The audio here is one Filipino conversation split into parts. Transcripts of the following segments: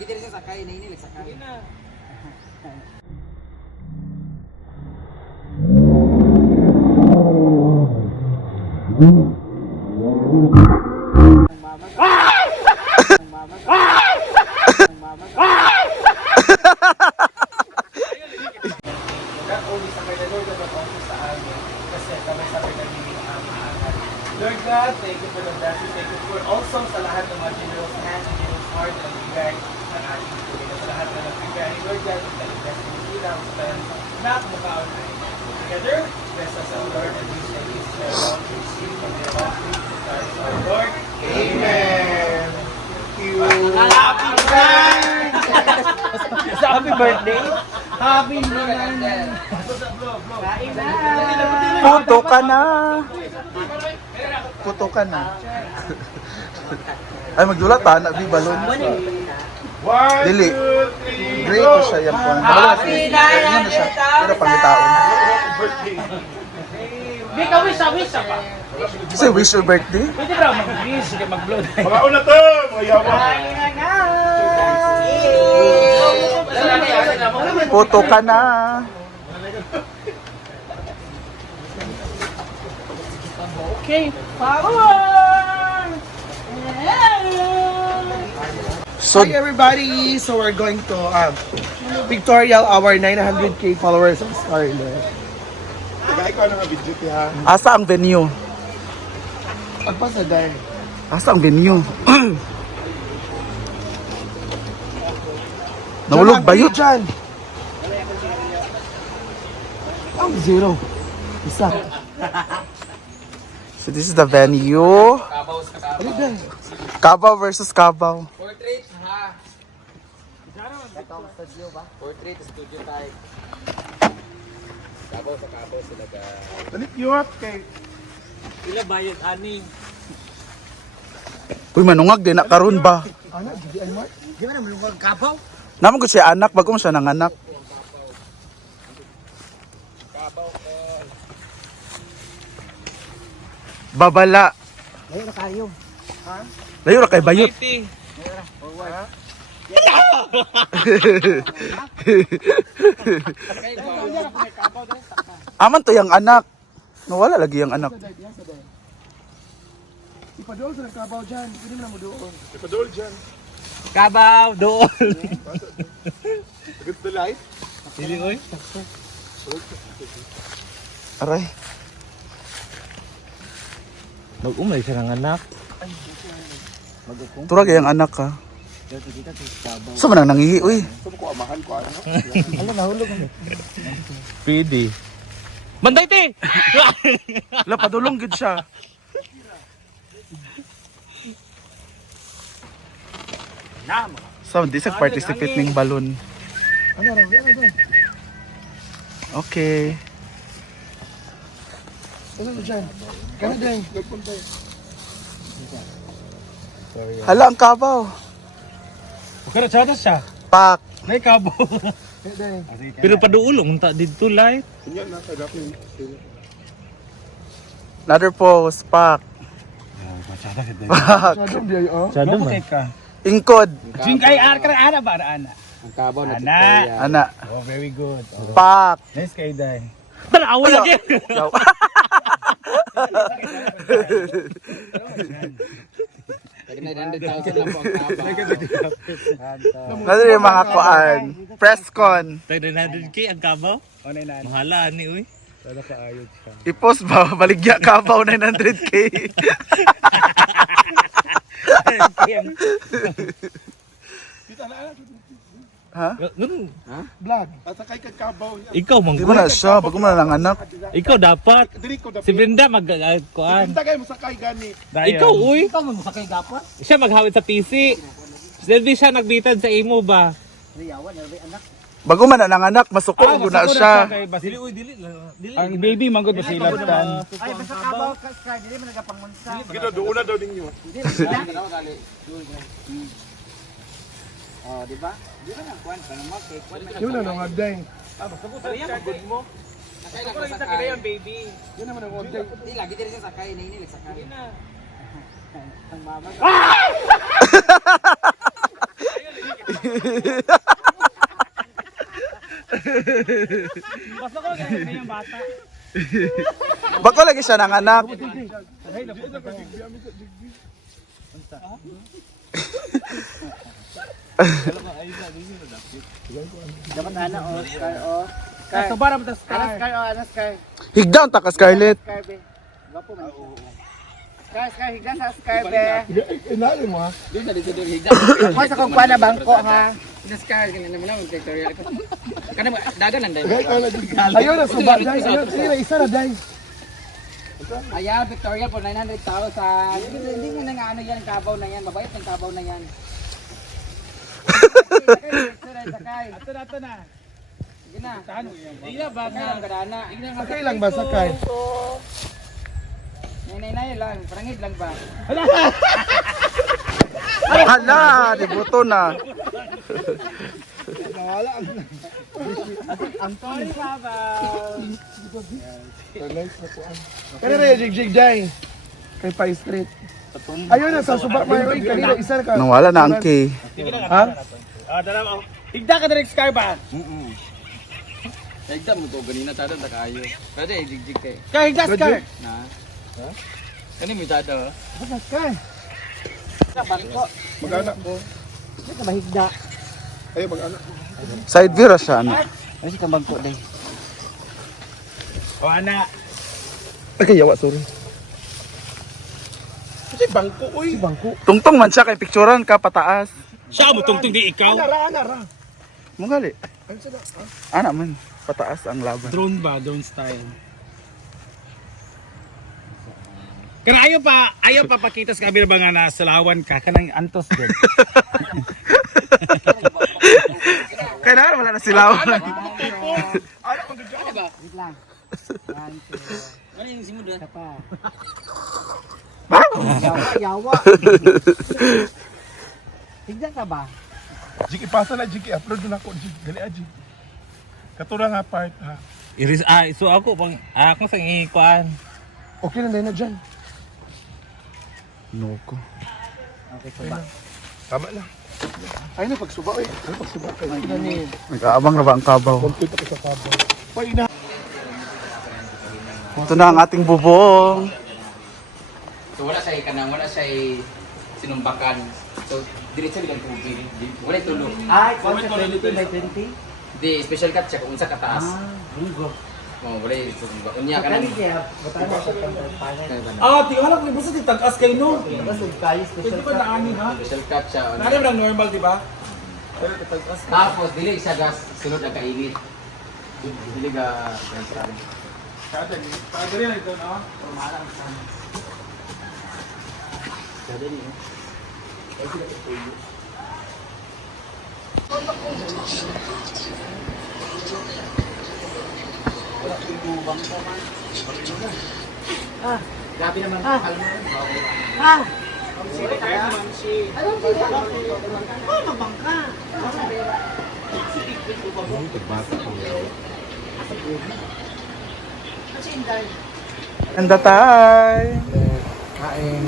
lagi din siya sakay, nainilig sakay. Na. Lord God, thank you for the blessings, thank you for also sa lahat ng mga generous hands and generous heart na nagbigay ng ating tulong. Sa lahat na nagbigay, Lord God, bless mo sila sa tayo na kumakaon na together. Bless us, O Lord, and we say this to all to receive from the all things to start, our Lord. Amen. Thank you. Happy birthday! Happy birthday! Happy birthday! Puto ka na. Puto ka na. Ay, magdulat pa. Nabi balon. Dili. Great ko siya yan po. Happy Ano siya? Pero pangitaon. Hindi ka wish pa. Kasi wish your birthday? Pwede ba mag-wish? Sige, mag-blow. Mga una to, mga yaman. Puto ka na. Okay, power! So, Hi everybody! So we're going to pictorial our 900k followers on Scarlet. Tagay ko nga video ha. asa ang venue? Pagpasa dahil. Asa ang venue? Nahulog ba yun? Dyan! Ang zero. Isa. So this is the venue. Ano dyan? Cavao versus Cavao. Portrait ha. Studio ba? Portrait studio type. Kabaw sa kabaw sila ga. Balik yun kay... Ila bayad ani. Uy, manungag din na karon ba? Ano? GDI Mart? Di ba na malungag kabaw? Naman ko siya anak, bago mo siya nanganak. Babala. Layo na kayo. Layo ra kay bayot. Aman to yung anak. Nawala lagi yung anak. Ipadol sa nagkabaw dyan. Pwede mo na mo doon. Ipadol dyan. Kabaw doon. Good to light. Dili oy. Aray. Mag-umay siya ng anak. Turag yung anak ka. Sa man ang nangihi, uy. Saan ko amahan ko ano? Ano nahulog mo? Pwede. Banday te! La, padulong gid siya. So, di sa participate ning balon. Ano raw? Ano ba? Okay. Ano ba dyan? Kano dyan? Nagpunta yun. Hala, ang kabaw. Pero tsada siya. Pak. May kabaw. Pero paduulong ta dito light. Kunyan na, kagapin. Another pose. Pak. Pak. Sadong biyay oh. Tsada man. ka. Ingkod. Jing ay ana ba ana? Ang kabaw na Ana. Victoria. Ana. Oh, very good. Oh. Pak. Nice kay day. Tanawa lagi. Yaw. Pag 900,000 lang po ang kabaw. Ano yung mga kuan? Presscon. 900k ang kabaw? Oh, 900. Mahala ni uy. Sada ka ayod siya. I-post ba? Baligya kabaw 900k. Ha? Ganun. Vlog. At sakay kagkabaw. Ikaw Di manggo. ba na siya? Bago mo na lang anak. Ikaw dapat. Dili ko Si Brenda kuan. Hindi kayo masakay gani. Ikaw uy. Ikaw mo sakay gapon? Siya maghawid sa PC. Silvi siya nagbitad sa imo ba? Riyawan, anak. Bago man na ng anak, masuko ko na siya. Dili uy dili. Ang baby manggod ba sila tan? Ay, basta kabaw ka, dili mo nagapangunsa. Gino, doon na daw ninyo. Oh, di ba? Di ba nang kuan pa naman kay kuan man. Yun na nang agday. Good mo. Sakay lang sakay. baby. Yun naman ang agday. Di lagi din siya sakay, nainilig sakay. Ang mama. Basta ko kaya yung bata. Bako lagi siya ng anak. Dapat ana o, Scar o. Kaso bara mo tas Ana Scar o, ana Scar. Higdown ta ka Scarlett. Scar be. Gwapo man. Scar, higda sa Scar be. Inali mo ha. Doon na dito higda. Ako sa kong kuana bangko ha. Ina Scar ganun naman ang tutorial ko. Kana dagan lang dai. Ayun na, suba, guys. Ayun, sige na, isa na, guys. Ayan, Victoria for 900,000. Hindi mo na nga ano yan, kabaw na yan. Mabait ng kabaw na yan. Sakay. ato na. Sige na. Saan mo yan? Hindi na, bag na. Kadana. Sakay lang ba, sakay? Nay lang. Parangid lang ba? Hala, dibuto na. Ang Tony Kabaw. Pero na, jig day. Kay Pai Street. Ayun na, sa suba, Mayoy. Kanina, isa na ka. Nawala na ang K. Ha? Dalawa. Higda ka direct Scar ba? Exam mo to, ganina tada na kayo. Kada jigjig kay. Kaya higda Scar. Na. Kani mo tada. Kay. Sa bangko. Mag-anak mo. Ito ka bahigda. Ayun, mag-anak mo. Side view ra siya ano. Ano si kang bangko day? O ana. Ay, yawa, sorry. Kasi bangko, uy. Si bangko. Tungtong man siya kay picturean ka pataas. Siya mo tungtong di ikaw. Anara. Mungali. Ano sila? Ana man, pataas ang laban. Drone ba? Drone style. Kana ayaw pa pakita sa kabira ba nga nasa lawan ka kanang antos din. Kailangan wala na sila. Ano ba? Wait lang. Yan, ano yung simod doon? Pa. Yawa. Higda ka ba? Jig, ipasa na, Jig. I-upload na ako, Jig. Gali, Jig. Katura nga part, ha. So ako pang ako sang ikuan. Okay na, na dyan. Noko. Okay, so ba? Tama lang. Ay na, pagsuba, uy. Ay, pagsuba kayo. Nag-aabang na ba ang kabaw? Complete ako sa kabaw. Uy, ina. Ito na ang ating bubong. So wala siya kanang wala siya sinumbakan. So diretso bilang tubig. Wala tulog. Ay, kung sa 20 by 20? Di special cut siya kung unsa kataas. Bugo. Oh, wala tulog. Unya ka Kani nang. kaya, bata mo sa pantal. Ah, di wala ko basta di tagas kayo no. Basta kalis ko Pwede pa na ani ha. Special cut siya. Nani lang normal di ba? Pero tagas. Tapos dili siya gas sunod ang kainit. Dili ga transparent. Kada ni. Kada rin ito no. Grabe naman. Alam mo. Ganda tayo. Kain.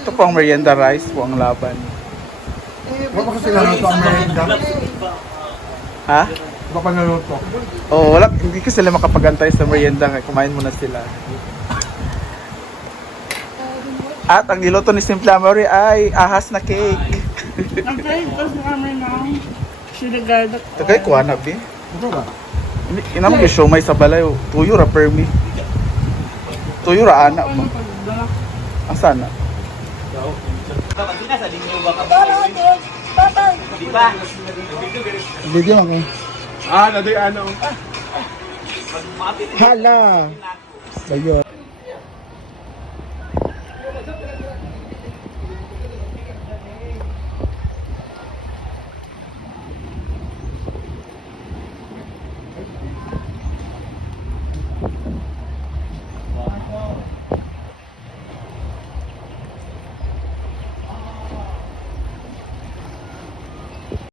Ito po ang merienda rice po ang laban. Wala pa kasi naluto ang merinda. Ha? Wala pa naluto. Oh, wala, hindi kasi sila makapagantay sa merienda kaya kumain muna sila. At ang niluto ni Simple Amore ay ahas na cake. Ito kay kuha na, Bi. Ito ba? Inam yung siomay sa balay. Tuyo ra permi. Tuyo ra anak mo. Asa na? Video ako. Ah, naday ano. Hala. Ayun.